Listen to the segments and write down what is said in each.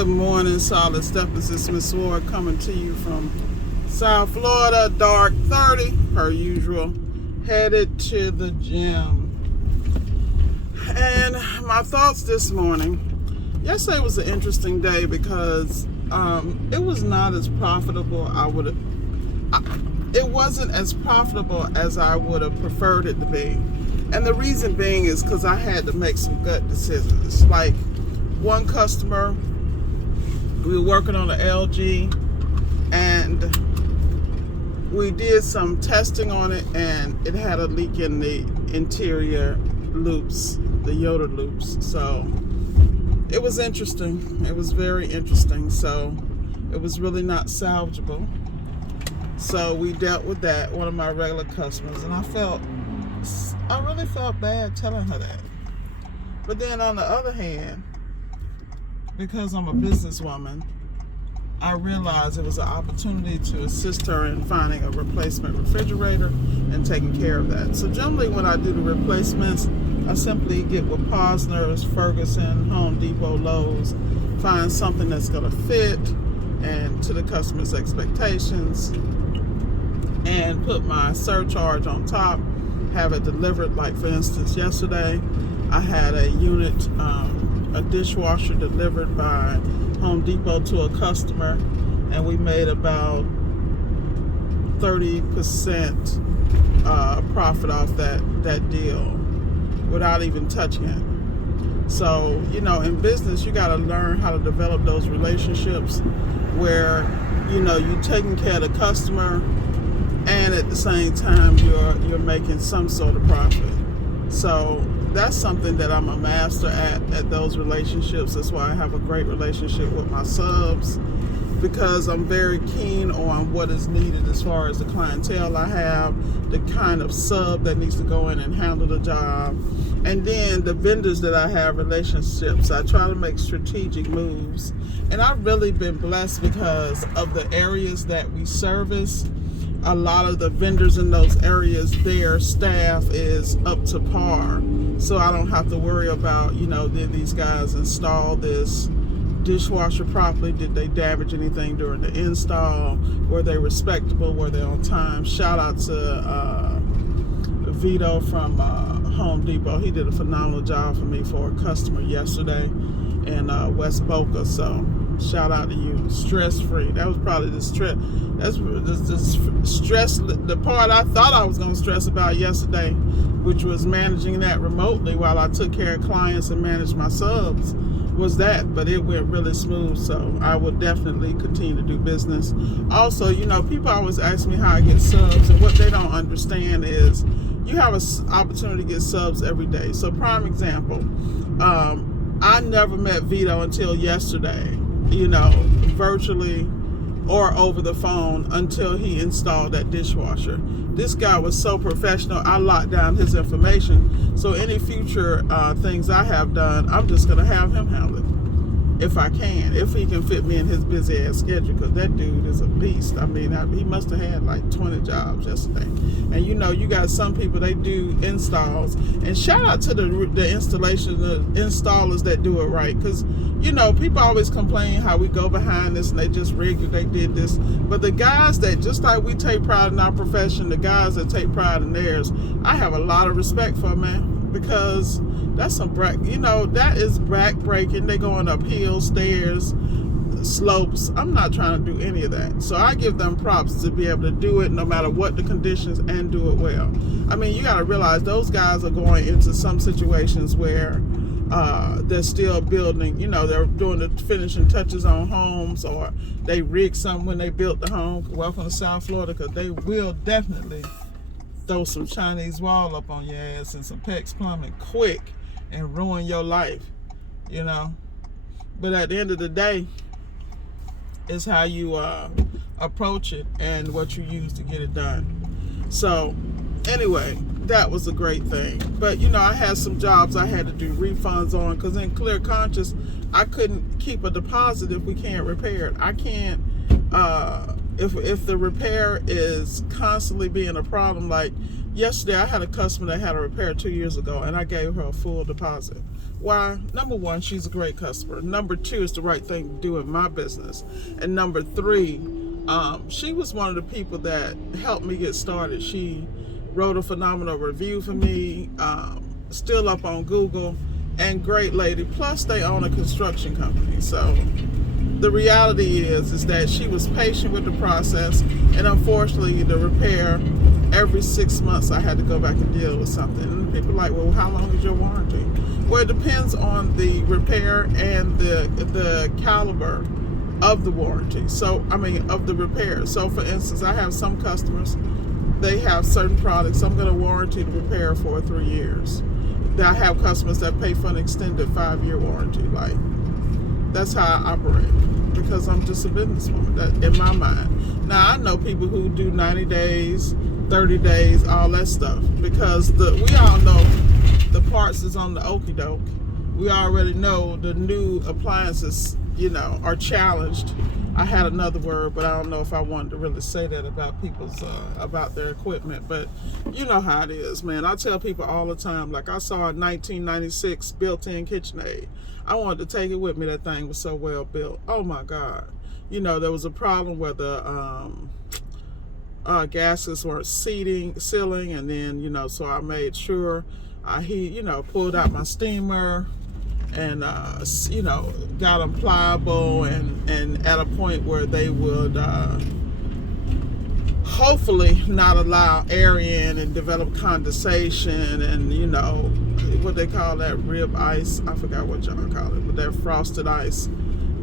Good morning, Solid Steppers. This is Miss Ward coming to you from South Florida, dark 30, per usual, headed to the gym. And my thoughts this morning, yesterday was an interesting day because it was not as profitable. It wasn't as profitable as I would have preferred it to be. And the reason being is because I had to make some gut decisions. Like one customer, we were working on an LG and we did some testing on it and it had a leak in the interior loops, the Yoder loops. So it was interesting. It was very interesting. So it was really not salvageable. So we dealt with that, one of my regular customers, and I really felt bad telling her that. But then on the other hand, because I'm a businesswoman, I realized it was an opportunity to assist her in finding a replacement refrigerator and taking care of that. So generally when I do the replacements, I simply get with Posner's, Ferguson, Home Depot, Lowe's, find something that's gonna fit and to the customer's expectations, and put my surcharge on top, have it delivered. Like for instance, yesterday I had a unit, a dishwasher delivered by Home Depot to a customer, and we made about 30% profit off that deal without even touching it. So, in business, you got to learn how to develop those relationships where, you're taking care of the customer and at the same time you're making some sort of profit. So that's something that I'm a master at those relationships. That's why I have a great relationship with my subs, because I'm very keen on what is needed as far as the clientele I have, the kind of sub that needs to go in and handle the job, and then the vendors that I have relationships. I try to make strategic moves, and I've really been blessed because of the areas that we service. A lot of the vendors in those areas, their staff is up to par. So I don't have to worry about, did these guys install this dishwasher properly? Did they damage anything during the install? Were they respectable? Were they on time? Shout out to Vito from Home Depot. He did a phenomenal job for me for a customer yesterday in West Boca. So shout out to you. Stress-free. That was probably the stress. That's the stress. The part I thought I was going to stress about yesterday, which was managing that remotely while I took care of clients and managed my subs, was that. But it went really smooth. So I will definitely continue to do business. Also, people always ask me how I get subs, and what they don't understand is you have an opportunity to get subs every day. So prime example, I never met Vito until yesterday, virtually or over the phone, until he installed that dishwasher. This guy was so professional. I locked down his information. So any future things I have done, I'm just going to have him handle it if I can, if he can fit me in his busy ass schedule, because that dude is a beast. I mean, he must have had like 20 jobs yesterday. And you got some people, they do installs, and shout out to the installers that do it right, because people always complain how we go behind this and they just rigged it, they did this. But the guys that, just like we take pride in our profession, the guys that take pride in theirs, I have a lot of respect for, man, because that's some that is back breaking. They going up hills, stairs, slopes. I'm not trying to do any of that. So I give them props to be able to do it no matter what the conditions, and do it well. I mean, you got to realize those guys are going into some situations where they're still building, they're doing the finishing touches on homes, or they rigged something when they built the home. Welcome to South Florida, because they will definitely throw some Chinese wall up on your ass and some PEX plumbing quick and ruin your life, But at the end of the day, it's how you approach it and what you use to get it done. So anyway, that was a great thing. But I had some jobs I had to do refunds on, because in clear conscience, I couldn't keep a deposit if we can't repair it. I can't, if the repair is constantly being a problem. Like yesterday, I had a customer that had a repair 2 years ago, and I gave her a full deposit. Why? Number one, she's a great customer. Number two, it's the right thing to do in my business. And number three, she was one of the people that helped me get started. She wrote a phenomenal review for me, still up on Google, and great lady. Plus, they own a construction company. So the reality is that she was patient with the process, and unfortunately, the repair, every 6 months, I had to go back and deal with something. And people are like, well, how long is your warranty? Well, it depends on the repair and the caliber of the warranty. So, I mean, of the repair. So, for instance, I have some customers, they have certain products. I'm going to warranty the repair for 3 years. I have customers that pay for an extended 5-year warranty. Like, that's how I operate, because I'm just a businesswoman, that in my mind. Now, I know people who do 90 days, 30 days, all that stuff, because we all know the parts is on the okie doke. We already know the new appliances, are challenged. I had another word, but I don't know if I wanted to really say that about people's about their equipment. But you know how it is, man. I tell people all the time, like I saw a 1996 built-in KitchenAid. I wanted to take it with me. That thing was so well built. Oh my God. There was a problem where the gaskets weren't sealing, and then, so I made sure he pulled out my steamer and, got them pliable and at a point where they would hopefully not allow air in and develop condensation and, what they call that, rib ice. I forgot what y'all call it, but that frosted ice.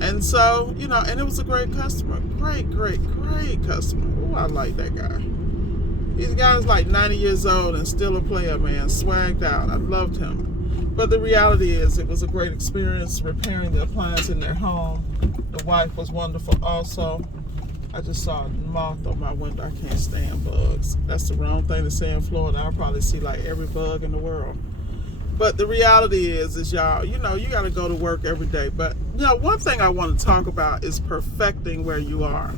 And so, and it was a great customer. Great customer. Oh, I like that guy. This guy's like 90 years old and still a player, man. Swagged out. I loved him. But the reality is, it was a great experience repairing the appliance in their home. The wife was wonderful also. I just saw a moth on my window. I can't stand bugs. That's the wrong thing to say in Florida. I'll probably see like every bug in the world. But the reality is y'all, you got to go to work every day. But, one thing I want to talk about is perfecting where you are.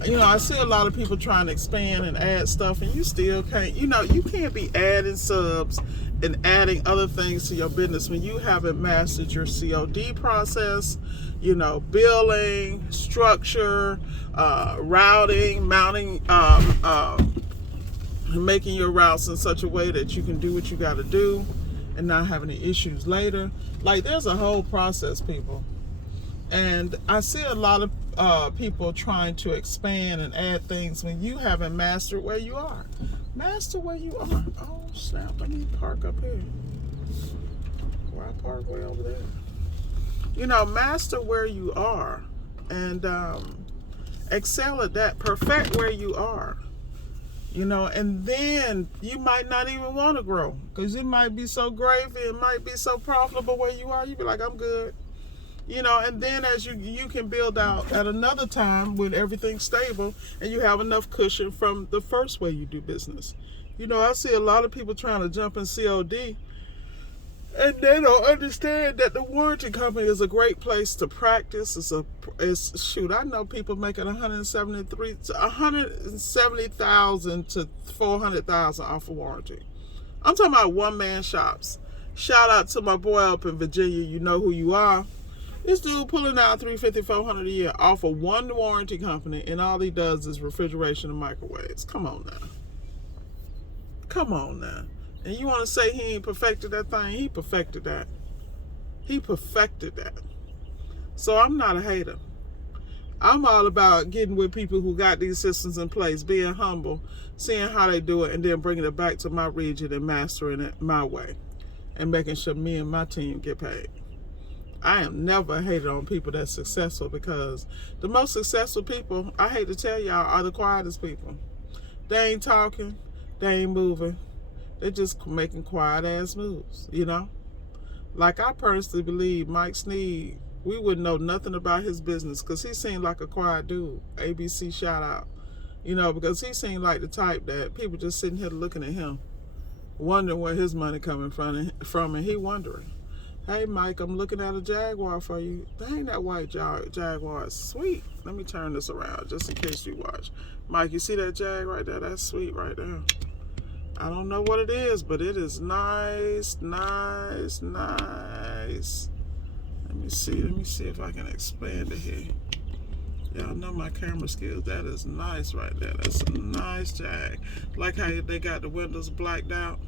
I see a lot of people trying to expand and add stuff, and you still can't, you can't be adding subs and adding other things to your business when you haven't mastered your COD process, billing, structure, routing, mounting, making your routes in such a way that you can do what you got to do and not have any issues later. Like, there's a whole process, people. And I see a lot of people trying to expand and add things when you haven't mastered where you are. Master where you are. Oh, snap. Let me park up here. Where I park way over there. Master where you are and excel at that. Perfect where you are. And then you might not even want to grow, because it might be so gravy, it might be so profitable where you are, you be like, I'm good. And then as you can build out at another time when everything's stable and you have enough cushion from the first way you do business. I see a lot of people trying to jump in COD, and they don't understand that the warranty company is a great place to practice. I know people making $170,000 to $400,000 off a warranty. I'm talking about one-man shops. Shout out to my boy up in Virginia. You know who you are. This dude pulling out $350, $400 a year off of one warranty company, and all he does is refrigeration and microwaves. Come on now. And you want to say he ain't perfected that thing? He perfected that. So I'm not a hater. I'm all about getting with people who got these systems in place, being humble, seeing how they do it, and then bringing it back to my region and mastering it my way and making sure me and my team get paid. I am never hated on people that's successful, because the most successful people, I hate to tell y'all, are the quietest people. They ain't talking. They ain't moving. They're just making quiet ass moves, Like, I personally believe Mike Sneed, we wouldn't know nothing about his business, because he seemed like a quiet dude. ABC shout out. Because he seemed like the type that people just sitting here looking at him, wondering where his money coming from, and he wondering. Hey, Mike, I'm looking at a Jaguar for you. Dang, that white Jaguar is sweet. Let me turn this around just in case you watch. Mike, you see that Jag right there? That's sweet right there. I don't know what it is, but it is nice, nice, nice. Let me see if I can expand it here. Y'all know my camera skills. That is nice right there. That's a nice Jag. Like how they got the windows blacked out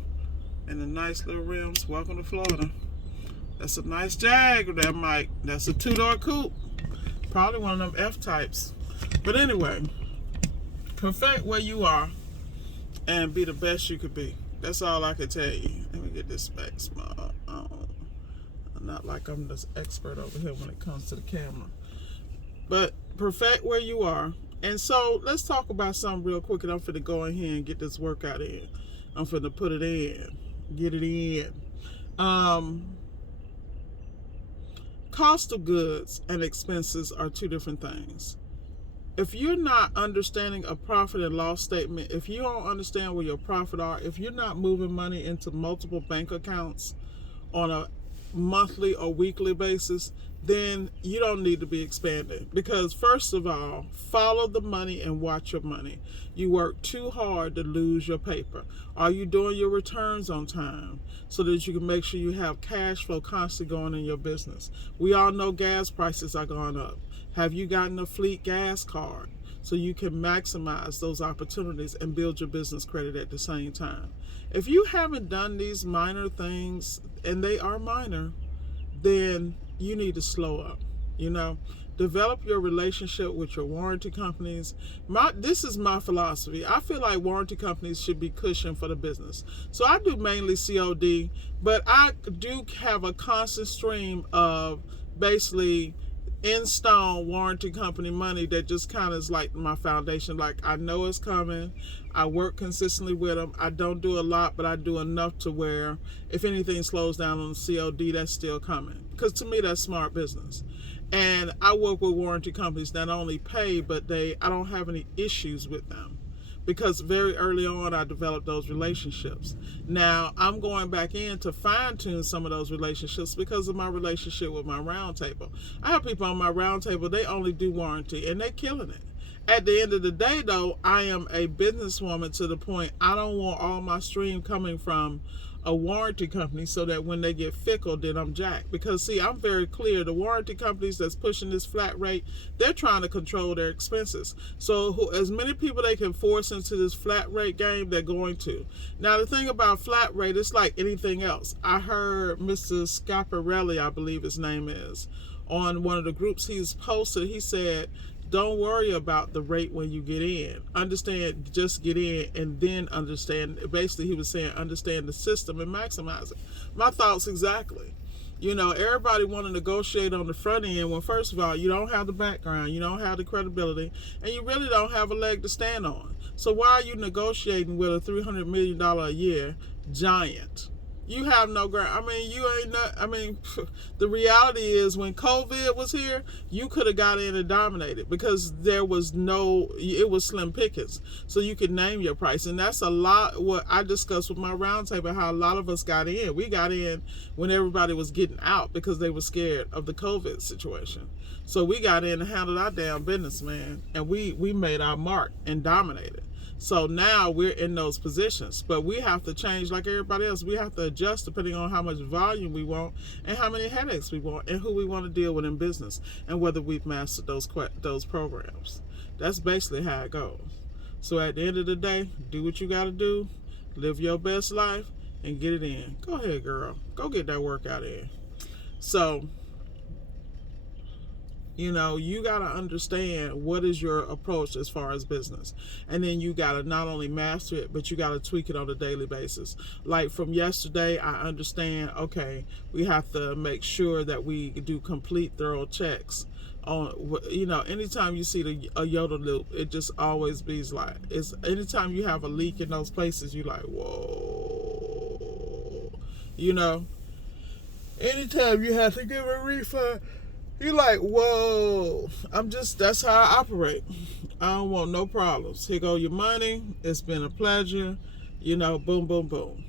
and the nice little rims. Welcome to Florida. That's a nice Jag with that mic. That's a 2-door coupe. Probably one of them F-types. But anyway, perfect where you are and be the best you could be. That's all I can tell you. Let me get this back small. Not like I'm this expert over here when it comes to the camera. But perfect where you are. And so let's talk about something real quick, and I'm finna go in here and get this workout in. I'm finna put it in. Get it in. Cost of goods and expenses are two different things. If you're not understanding a profit and loss statement, if you don't understand where your profit are, if you're not moving money into multiple bank accounts on a monthly or weekly basis, then you don't need to be expanding. Because first of all, follow the money and watch your money. You work too hard to lose your paper. Are you doing your returns on time so that you can make sure you have cash flow constantly going in your business? We all know gas prices are going up. Have you gotten a fleet gas card so you can maximize those opportunities and build your business credit at the same time? If you haven't done these minor things, and they are minor, then you need to slow up. Develop your relationship with your warranty companies. This is my philosophy. I feel like warranty companies should be cushion for the business. So I do mainly COD, but I do have a constant stream of basically in-stone warranty company money that just kind of is like my foundation. Like, I know it's coming. I work consistently with them. I don't do a lot, but I do enough to where if anything slows down on the COD, that's still coming. Because to me, that's smart business. And I work with warranty companies that only pay, but I don't have any issues with them. Because very early on, I developed those relationships. Now, I'm going back in to fine-tune some of those relationships because of my relationship with my roundtable. I have people on my roundtable, they only do warranty, and they're killing it. At the end of the day, though, I am a businesswoman to the point I don't want all my stream coming from a warranty company so that when they get fickle, then I'm jacked. Because, see, I'm very clear. The warranty companies that's pushing this flat rate, they're trying to control their expenses. So as many people they can force into this flat rate game, they're going to. Now, the thing about flat rate, it's like anything else. I heard Mr. Scaparelli, I believe his name is, on one of the groups he's posted. He said, don't worry about the rate when you get in. Understand, just get in and then understand. Basically, he was saying understand the system and maximize it. My thoughts exactly. Everybody want to negotiate on the front end when, first of all, you don't have the background, you don't have the credibility, and you really don't have a leg to stand on. So why are you negotiating with a $300 million a year giant? You have no ground. The reality is when COVID was here, you could have got in and dominated because it was slim pickings. So you could name your price. And that's a lot what I discussed with my roundtable, how a lot of us got in. We got in when everybody was getting out because they were scared of the COVID situation. So we got in and handled our damn business, man. And we made our mark and dominated. So now we're in those positions, but we have to change like everybody else. We have to adjust depending on how much volume we want and how many headaches we want and who we want to deal with in business and whether we've mastered those programs. That's basically how it goes. So at the end of the day, do what you got to do, live your best life, and get it in. Go ahead, girl. Go get that workout in. So, you got to understand what is your approach as far as business. And then you got to not only master it, but you got to tweak it on a daily basis. Like from yesterday, I understand, okay, we have to make sure that we do complete thorough checks on, anytime you see a Yoda loop, it just always be like, anytime you have a leak in those places, you like, whoa, anytime you have to give a refund, you're like, whoa, that's how I operate. I don't want no problems. Here go your money. It's been a pleasure. Boom, boom, boom.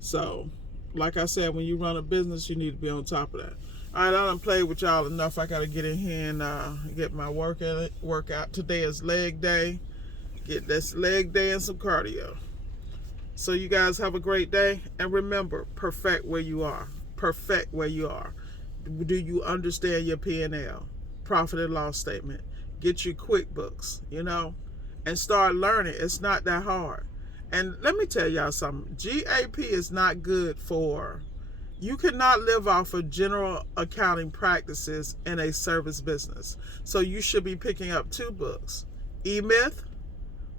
So, like I said, when you run a business, you need to be on top of that. All right, I done played with y'all enough. I got to get in here and get my workout. Today is leg day. Get this leg day and some cardio. So you guys have a great day, and remember, perfect where you are. Perfect where you are. Do you understand your P&L, profit and loss statement? Get your QuickBooks, and start learning. It's not that hard. And let me tell y'all something. GAAP is not good for, you cannot live off of general accounting practices in a service business. So you should be picking up 2 books. E-Myth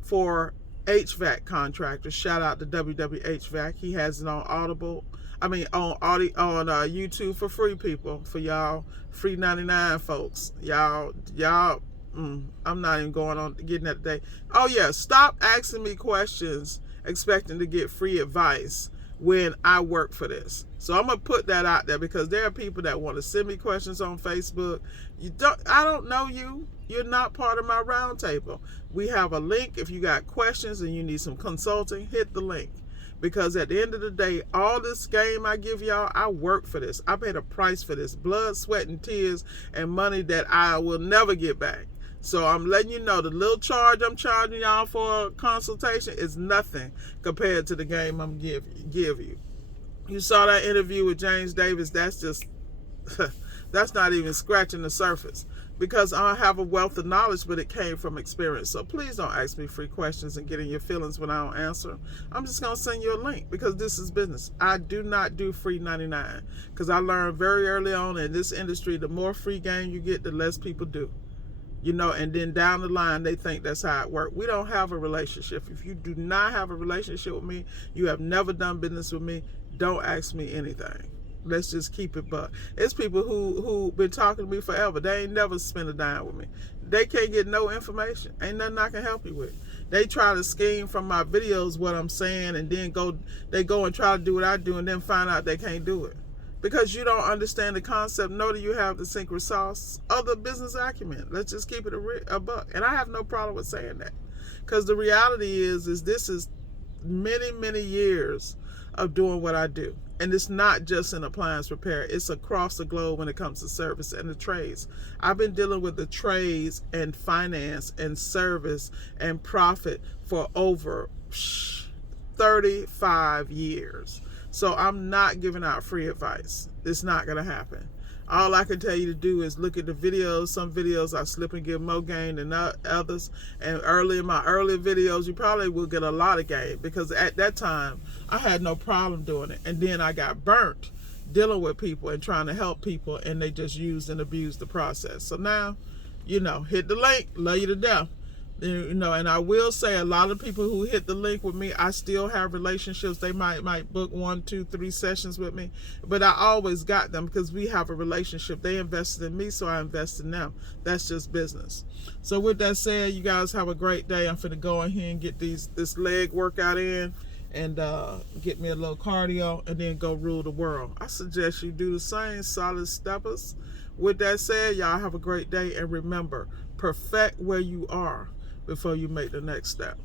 for HVAC contractors. Shout out to WWHVAC. He has it on Audible. On YouTube for free, people. For y'all free 99 folks. Y'all. I'm not even going on getting that today. Oh yeah, stop asking me questions expecting to get free advice when I work for this. So I'm gonna put that out there, because there are people that want to send me questions on Facebook. I don't know you. You're not part of my roundtable. We have a link. If you got questions and you need some consulting, hit the link. Because at the end of the day, all this game I give y'all, I work for this. I paid a price for this. Blood, sweat, and tears, and money that I will never get back. So I'm letting you know, the little charge I'm charging y'all for a consultation is nothing compared to the game I'm give you. You saw that interview with James Davis. That's just, that's not even scratching the surface. Because I have a wealth of knowledge, but it came from experience. So please don't ask me free questions and get in your feelings when I don't answer. I'm just going to send you a link, because this is business. I do not do free 99, because I learned very early on in this industry, the more free game you get, the less people do. And then down the line, they think that's how it works. We don't have a relationship. If you do not have a relationship with me, you have never done business with me, don't ask me anything. Let's just keep it buck. It's people who been talking to me forever. They ain't never spent a dime with me. They can't get no information. Ain't nothing I can help you with. They try to scheme from my videos what I'm saying, and then they go and try to do what I do, and then find out they can't do it. Because you don't understand the concept, nor do you have the secret sauce of the business acumen. Let's just keep it a buck. And I have no problem with saying that. Because the reality is this is many, many years of doing what I do. And it's not just in appliance repair. It's across the globe when it comes to service and the trades. I've been dealing with the trades and finance and service and profit for over 35 years. So I'm not giving out free advice. It's not going to happen. All I can tell you to do is look at the videos. Some videos I slip and give more gain than others. And in my early videos, you probably will get a lot of gain, because at that time, I had no problem doing it. And then I got burnt dealing with people and trying to help people, and they just used and abused the process. So now, hit the link. Love you to death. And I will say, a lot of people who hit the link with me, I still have relationships. They might book 1, 2, 3 sessions with me, but I always got them because we have a relationship. They invested in me, so I invest in them. That's just business. So with that said, you guys have a great day. I'm finna go in here and get this leg workout in, and get me a little cardio, and then go rule the world. I suggest you do the same, solid steppers. With that said, y'all have a great day, and remember, perfect where you are before you make the next step.